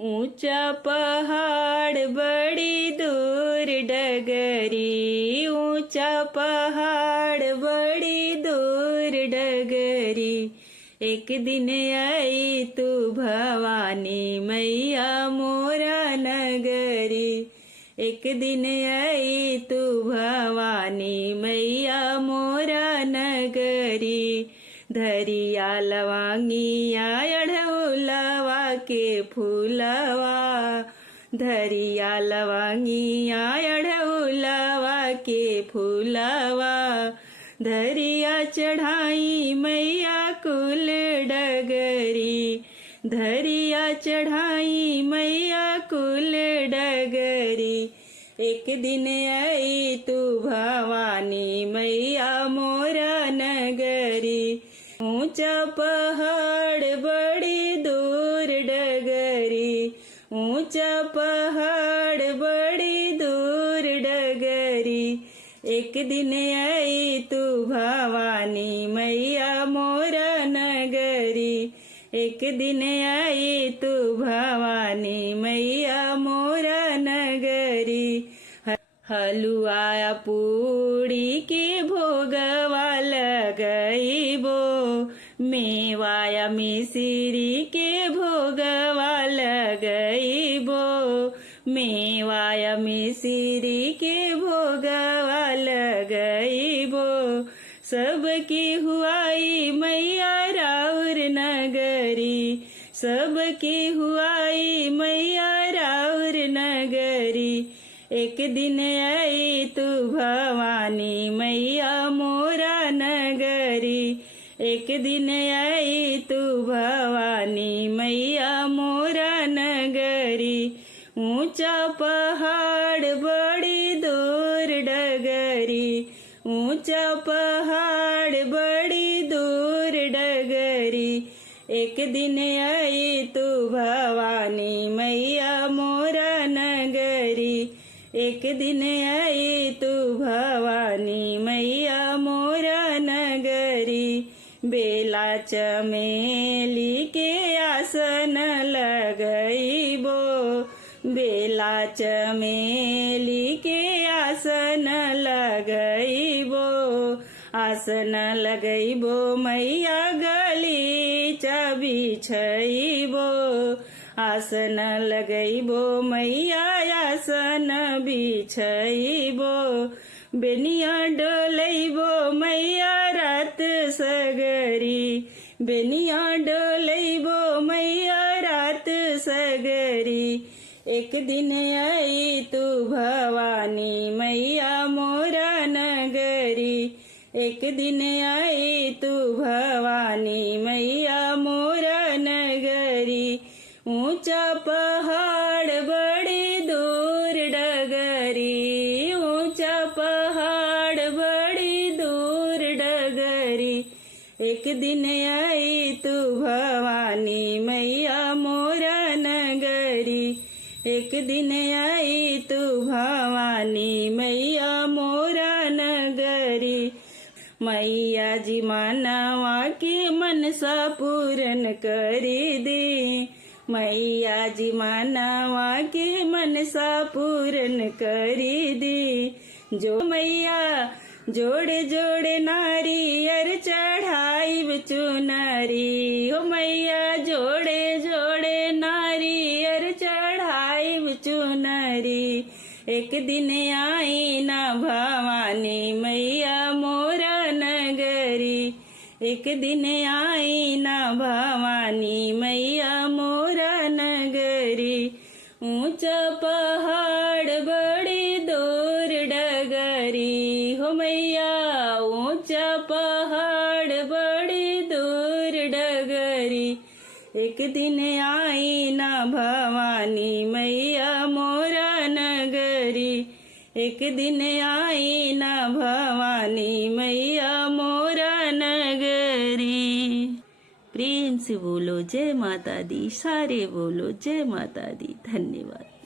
ऊंचा पहाड़ बड़ी दूर डगरी, ऊंचा पहाड़ बड़ी दूर डगरी। एक दिन आई तू भवानी मैया मोरा नगरी। एक दिन आई तू भवानी मैया मोरा नगरी। धरिया लवांगिया अढ़उलवा के फूलवा, धरिया लवांगिया अढ़उलवा के फूलवा। धरिया चढ़ाई मैया कुल डगरी, धरिया चढ़ाई मैया कुल डगरी। एक दिन आई तू भवानी मैया मोरा नगरी। ऊंचा पहाड़ बड़ी दूर डगरी, ऊंचा पहाड़ बड़ी दूर डगरी। एक दिन आई तू भवानी मैया मोरा नगरी। एक दिन आई तू भवानी मैया मोरा नगरी। हलुआ पूड़ी के भोगवा लगइबो, मेवाया मिश्री के भोगवा लगइबो, मेवाया मिश्री के भोगवा लगइबो। सबकी हुआई मैया राउर नगरी, सबकी हुआई मैया राउर नगरी। एक दिन आई तू भवानी मैया मोरा नगरी। एक दिन आई तू भवानी मैया मोरा नगरी। ऊंचा पहाड़ बड़ी दूर डगरी, ऊंचा पहाड़ बड़ी दूर डगरी। एक दिन आई तू भवानी मैया मोरा नगरी। एक दिन आई तू भवानी मैया मोरा नगरी। बेला चमेली के आसन लगइबो, बेला चमेली के आसन लगइबो। आसन लगइबो मैया गलीचा बिछइबो, आसन लगइबो मैया आसन बिछइबो। बेनिया डोलइबो मैया रात सगरी, बेनिया डोलइबो मैया रात सगरी। एक दिन आई तू भवानी मैया मोरा नगरी। एक दिन आई तू भवानी मैया मोरा नगरी। ऊंचा पहाड़ बड़ी दूर डगरी, ऊंचा पहाड़ बड़ी दूर डगरी। एक दिन आई तू भवानी मैया मोरा नगरी। एक दिन आई तू भवानी मैया मोरा नगरी। मैया जी मानवा के मनसा पूरन करी दी, मैया जी मानवा के मनसा पूरन करी दी। जो मैया जोड़े जोड़े नारियर चढ़ाई चुनरी, हो मैया जोड़े जोड़े नारियर चढ़ाई चुनरी। एक दिन आई ना भवानी मैया मोरा नगरी। एक दिन आई ना भवानी मैया मोरा नगरी। ऊंचा पहाड़ बड़ी दूर डगरी, हो मैया ऊंचा पहाड़ बड़ी दूर डगरी। एक दिन आई ना भवानी मैया मोरा नगरी। एक दिन आई ना भवानी मैया मोरा नगरी। प्रेम से बोलो जय माता दी, सारे बोलो जय माता दी। धन्यवाद।